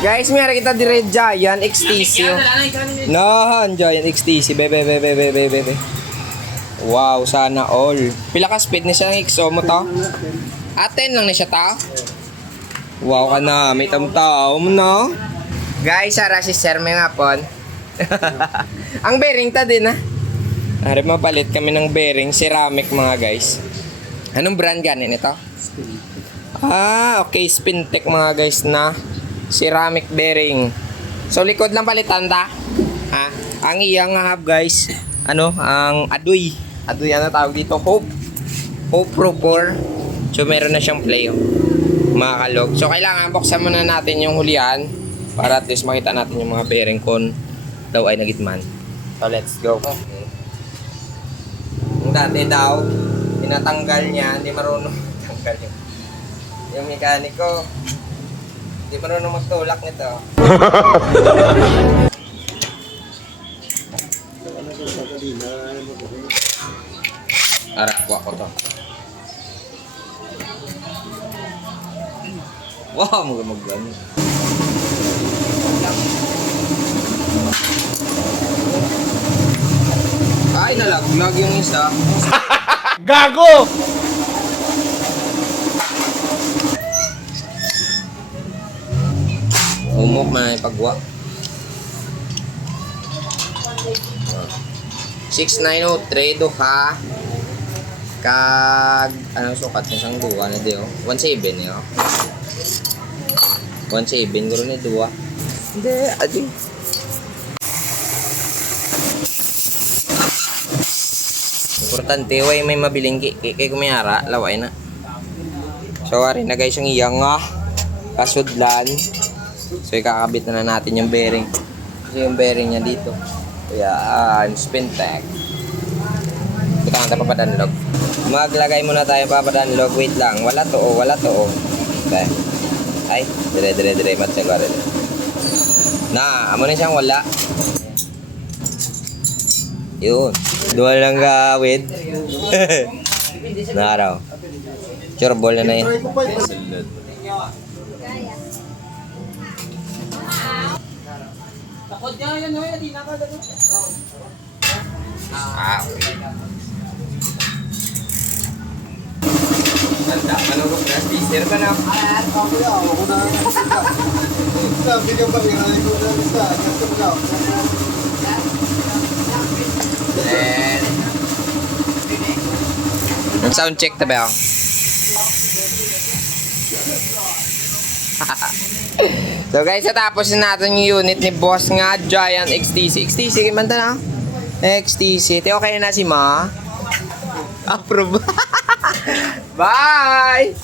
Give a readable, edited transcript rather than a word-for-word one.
Guys, mayroon kita dire Giant XTC. Nahan, Giant XTC. Bebe. Wow, sana all. Pila ka speed ni siya ng XO mo to? Aten lang ni siya ta? Wow ka na, may tamtao mo na. Guys, ara si Sir may ngapon. Ang bearing ta din ha. Ari mapalit kami ng bearing, ceramic mga guys. Anong brand ganin ito? Okay, Spintech mga guys na ceramic bearing. So likod lang palitan ta. Ang iyang hub guys, ang adoy ano tawag dito, Hope Pro 4. So meron na siyang play mga kalog. So kailangan buksan muna natin yung hulihan para at least makita natin yung mga bearing kung daw ay nagitman. So let's go. Okay. Yung dati daw tinatanggal niya, hindi marunong tanggal yung mekaniko. Hindi marunong magtulak nito. Kuha ko to. Wow, magano. Ay, nalaglag yung isa. Gago! Umok na yung pagwa. 6903 duha. Kag anong sukat ng isang duwa na diyo? 17 niyo. 17 guro ni duwa. Hindi, adi. Importante way may mabiling kay kumiyara, laway na. So ari na guys yung iyang kasudlan. So ikakabit na natin yung bearing. Kasi yung bearing niya dito. Kaya Spintech. Kita nga papadanlog. Maglagay muna tayo papadanlog. Wait lang. Wala to. Okay. Ay, dire matsagore. Na, amo na siyang wala. Yun. Dual lang gawid. Naraw. Churbol na yun. Okay. Tanda, manurok na. Teaser pa na. And sound check ta ba? So guys, natapos na natin yung unit ni boss nga Giant XTC. XTC, manta na? XTC. Okay na si Ma? Approve. Bye!